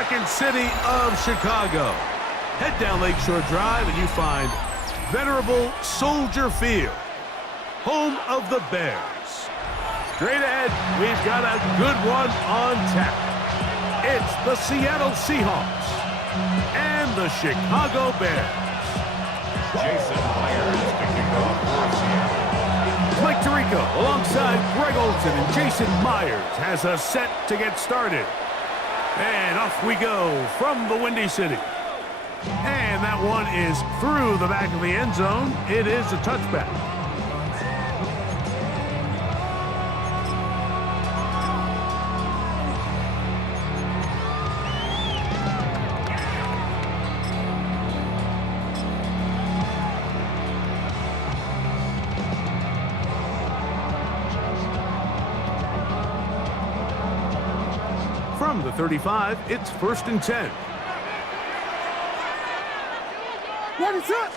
second city of Chicago. Head down Lakeshore Drive and you find venerable Soldier Field, home of the Bears. Straight ahead, we've got a good one on tap. It's the Seattle Seahawks and the Chicago Bears. Jason Myers kicking off for Seattle. Mike Tirico alongside Greg Olson and Jason Myers has us set to get started. And off we go from the Windy City. And that one is through the back of the end zone. It is a touchback. From the 35, it's 1st and 10. What is up?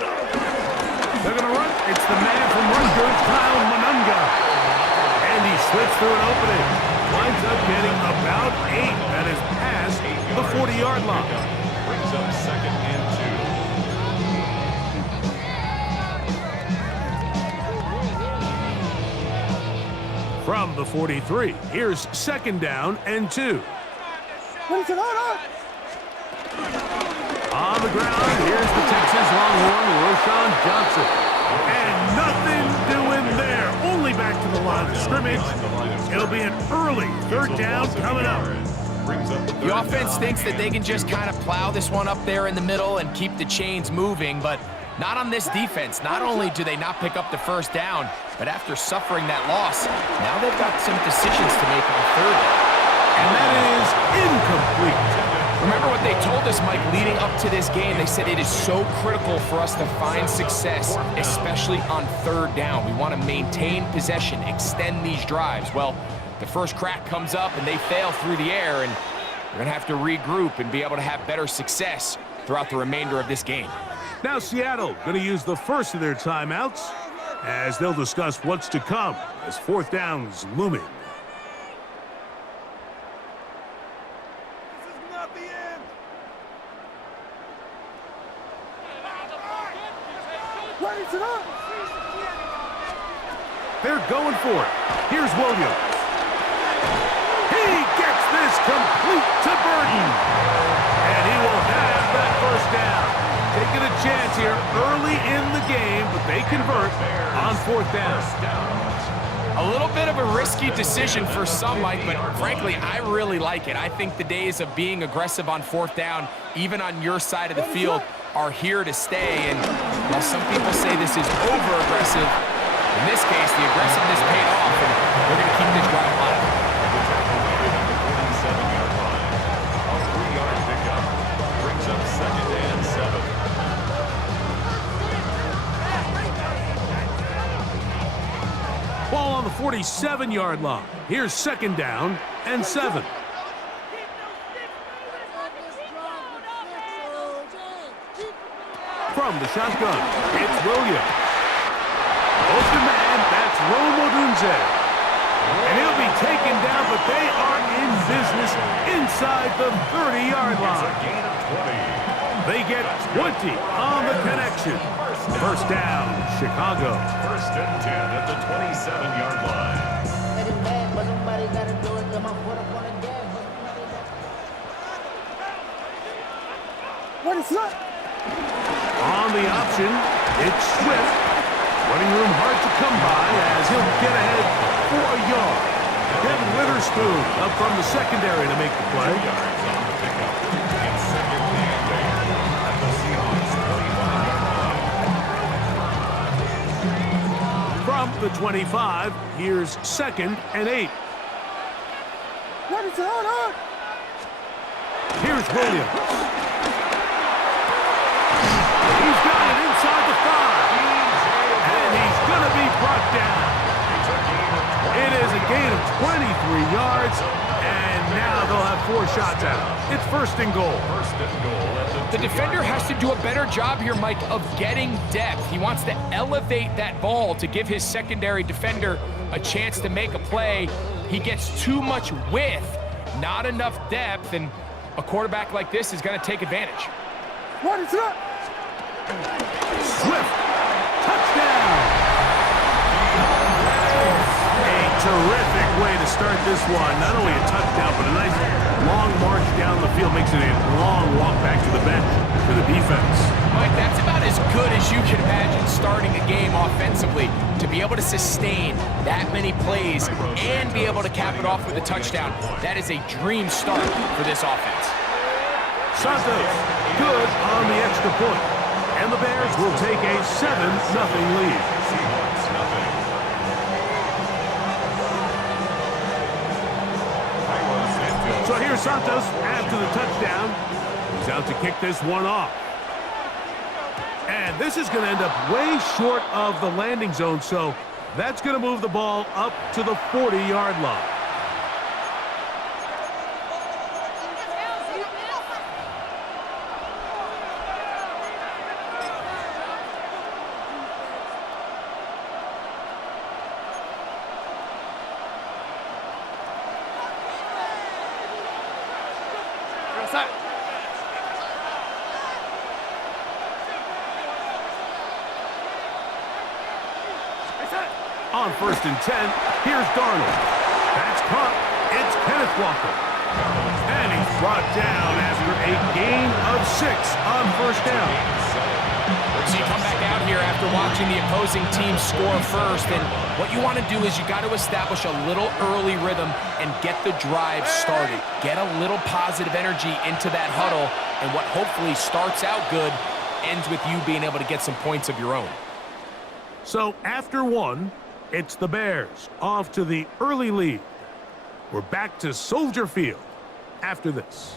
They're going to run. It's the man from Rutgers, Kyle Monunga. And he slips through an opening. Winds up getting about 8. That is past the 40-yard line. Brings up 2nd and 2. From the 43, here's 2nd down and 2. What is it on? On the ground, here's the Texas Longhorn, Roschon Johnson. And nothing doing there. Only back to the line of scrimmage. It'll be an early 3rd down coming up. The offense thinks that they can just kind of plow this one up there in the middle and keep the chains moving, but not on this defense. Not only do they not pick up the 1st down, but after suffering that loss, now they've got some decisions to make on 3rd down. And that is incomplete. Remember what they told us, Mike, leading up to this game. They said it is so critical for us to find success, especially on 3rd down. We want to maintain possession, extend these drives. Well, the first crack comes up and they fail through the air, and they're going to have to regroup and be able to have better success throughout the remainder of this game. Now Seattle going to use the first of their timeouts as they'll discuss what's to come as 4th down's looming. They're going for it. Here's Williams. He gets this complete to Burton. And he will have that 1st down. Taking a chance here early in the game, but they convert on 4th down. A little bit of a risky decision for some, Mike, but frankly, I really like it. I think the days of being aggressive on 4th down, even on your side of the field, are here to stay. And while some people say this is over-aggressive, in this case, the aggressiveness paid off, and they're going to keep this drive alive. A 3-yard pickup brings up 2nd and 7. Ball on the 47-yard line. Here's 2nd down and 7. From the shotgun, it's Williams. Open man, that's Rome Odunze. And he'll be taken down, but they are in business inside the 30-yard line. They get 20 on the connection. 1st down, Chicago. 1st and 10 at the 27-yard line. What is that? On the option, it's Swift. Running room hard to come by as he'll get ahead for a yard. Kevin Witherspoon up from the secondary to make the play. 2 yards on the pickup. It's 2nd and there at the Seahawks 25-yard line. From the 25, here's 2nd and 8. What is on? Here's Williams. He's got it inside the 5. And he's going to be brought down. It is a gain of 23 yards, and now they'll have 4 shots at it. It's 1st and goal. 1st and goal. The defender has to do a better job here, Mike, of getting depth. He wants to elevate that ball to give his secondary defender a chance to make a play. He gets too much width, not enough depth, and A quarterback like this is going to take advantage. What is up? Swift, touchdown! A terrific way to start this one. Not only a touchdown, but a nice long march down the field. Makes it a long walk back to the bench for the defense. Mike, that's about as good as you can imagine starting a game offensively. To be able to sustain that many plays and be able to cap it off with a touchdown, that is a dream start for this offense. Santos, good on the extra point. And the Bears will take a 7-0 lead. So here's Santos after the touchdown. He's out to kick this one off. And this is going to end up way short of the landing zone, so that's going to move the ball up to the 40-yard line. On 1st and 10, here's Darnold. That's caught. It's Kenneth Walker. And he's brought down after a gain of 6 on 1st down. So you come back out here after watching the opposing team score first, and what you want to do is you got to establish a little early rhythm and get the drive started. Get a little positive energy into that huddle, and what hopefully starts out good ends with you being able to get some points of your own. So after 1, it's the Bears off to the early lead. We're back to Soldier Field after this.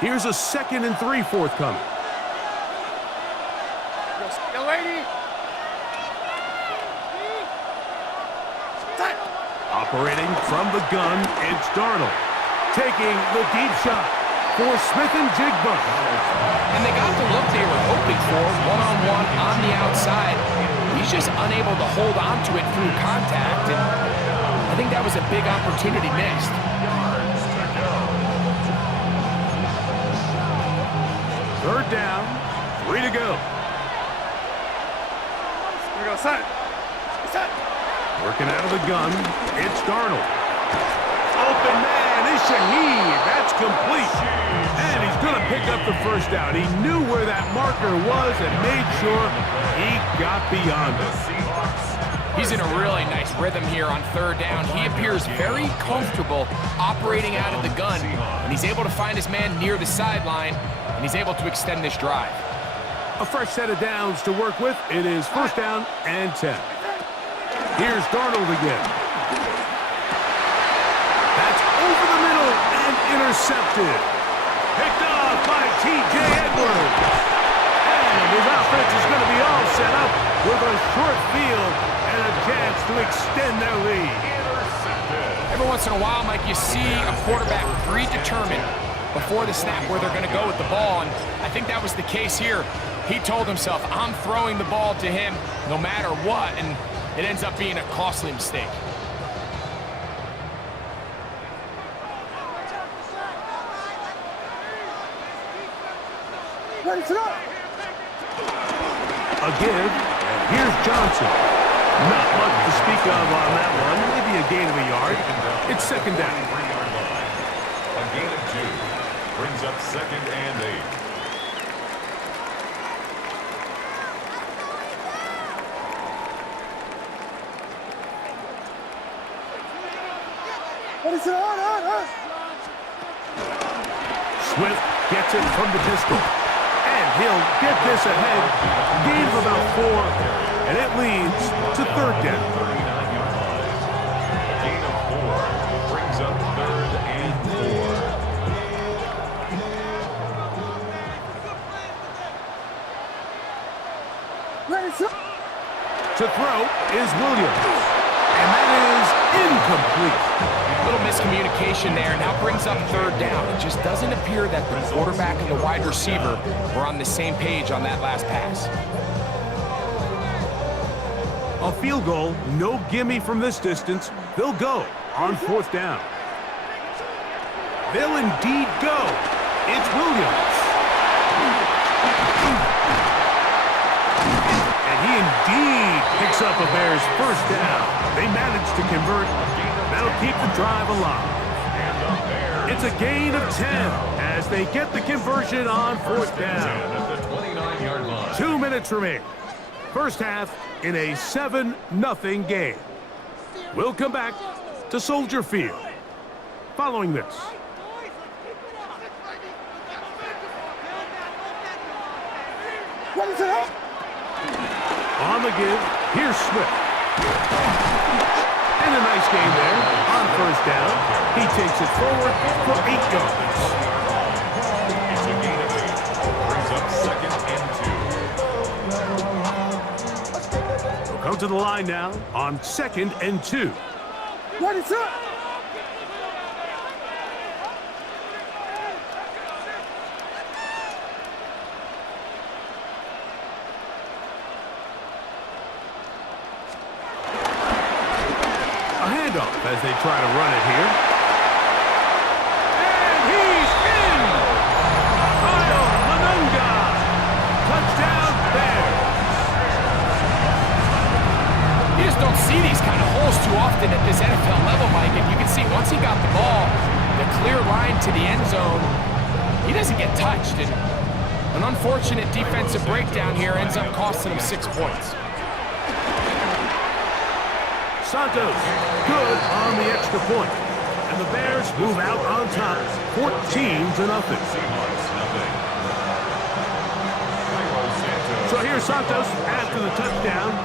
Here's a 2nd and 3 forthcoming. Young lady. Operating from the gun, it's Darnold. Taking the deep shot for Smith and Jigba. And they got the look they were hoping for, one-on-one on the outside. He's just unable to hold on to it through contact, and I think that was a big opportunity missed. Third down, 3 to go. Here we go, set. Set. Working out of the gun, it's Darnold. Open man is Shaheed. That's complete. And he's going to pick up the first down. He knew where that marker was and made sure he got beyond it. He's in a really nice rhythm here on 3rd down. He appears very comfortable operating out of the gun, and he's able to find his man near the sideline, and he's able to extend this drive. A fresh set of downs to work with. It is 1st down and 10. Here's Darnold again. That's over the middle and intercepted. Picked off by T.J. Edwards. And his offense is going to be all set up with a short field and a chance to extend their lead. Every once in a while, Mike, you see a quarterback predetermined before the snap where they're going to go with the ball, and I think that was the case here. He told himself, I'm throwing the ball to him no matter what, and it ends up being a costly mistake. Ready, set up. A give, and here's Johnson. Not much to speak of on that one. Maybe a gain of a yard. It's 2nd down. A gain of 2 brings up 2nd and 8. Ready, set up. Swift gets it from the pistol. And he'll get this ahead. Gain of about 4. And it leads to 3rd down. 39-yard line. Gain of 4 brings up 3rd and 4. Ready, set. To throw is Williams. And that is incomplete. little miscommunication there. Now brings up third down. It just doesn't appear that the quarterback and the wide receiver were on the same page on that last pass. A field goal, no gimme from this distance. They'll go on fourth down. They'll indeed go. It's Williams. And he indeed picks up a Bears first down. They managed to convert. That'll keep the drive alive. It's a gain of 10 as they get the conversion on fourth down. 2 minutes remain. First half in a 7-0 game. We'll come back to Soldier Field following this. What is it up? On the give, here's Swift. And a nice game there on first down. He takes it forward for 8 yards. It's a gain of 8. Brings up second and 2. We'll come to the line now on 2nd and 2. What is up? As they try to run it here. And he's in! Kyle Manunga! Touchdown Bears! You just don't see these kind of holes too often at this NFL level, Mike. And you can see once he got the ball, the clear line to the end zone, he doesn't get touched. And an unfortunate defensive breakdown here ends up costing him 6 points. Santos, good on the extra point. And the Bears move out on top, 14-0. So here's Santos after the touchdown.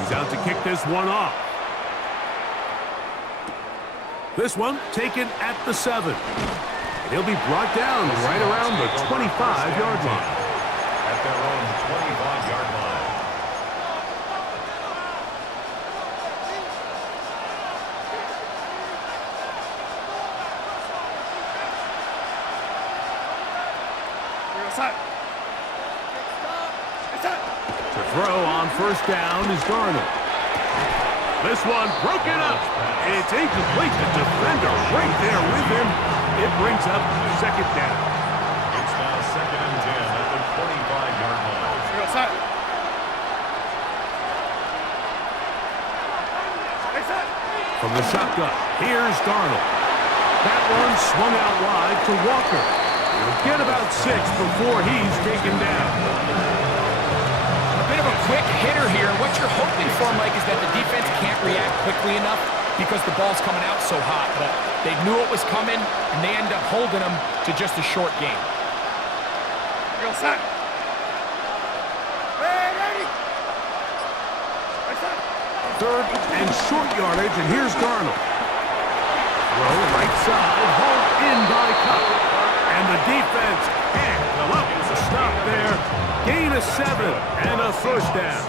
He's out to kick this one off. This one taken at the 7. And he'll be brought down right around the 25-yard line. At their own 25-yard line. To throw on first down is Darnold. This one broken up. It's incomplete. The defender right there with him. It brings up second down. It's now second and 10 at the 25-yard line. From the shotgun, here's Darnold. That one swung out wide to Walker. He'll get about 6 before he's taken down. A bit of a quick hitter here. What you're hoping for, Mike, is that the defense can't react quickly enough because the ball's coming out so hot. But they knew it was coming, and they end up holding them to just a short game. Third and short yardage, and here's Darnold. Throw right side, hauled in by Cup. And the defense can't come up with a stop there. Gain of 7 and a first down.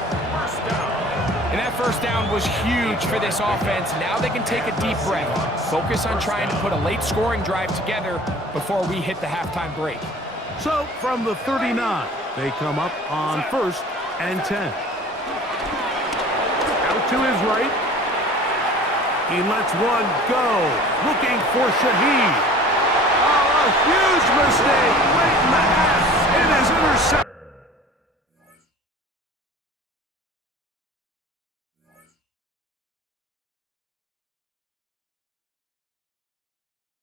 And that first down was huge for this offense. Now they can take a deep breath. Focus on trying to put a late scoring drive together before we hit the halftime break. So from the 39, they come up on 1st and 10. Out to his right. He lets one go. Looking for Shaheed. Oh, a huge mistake late in the half. It is intercepted.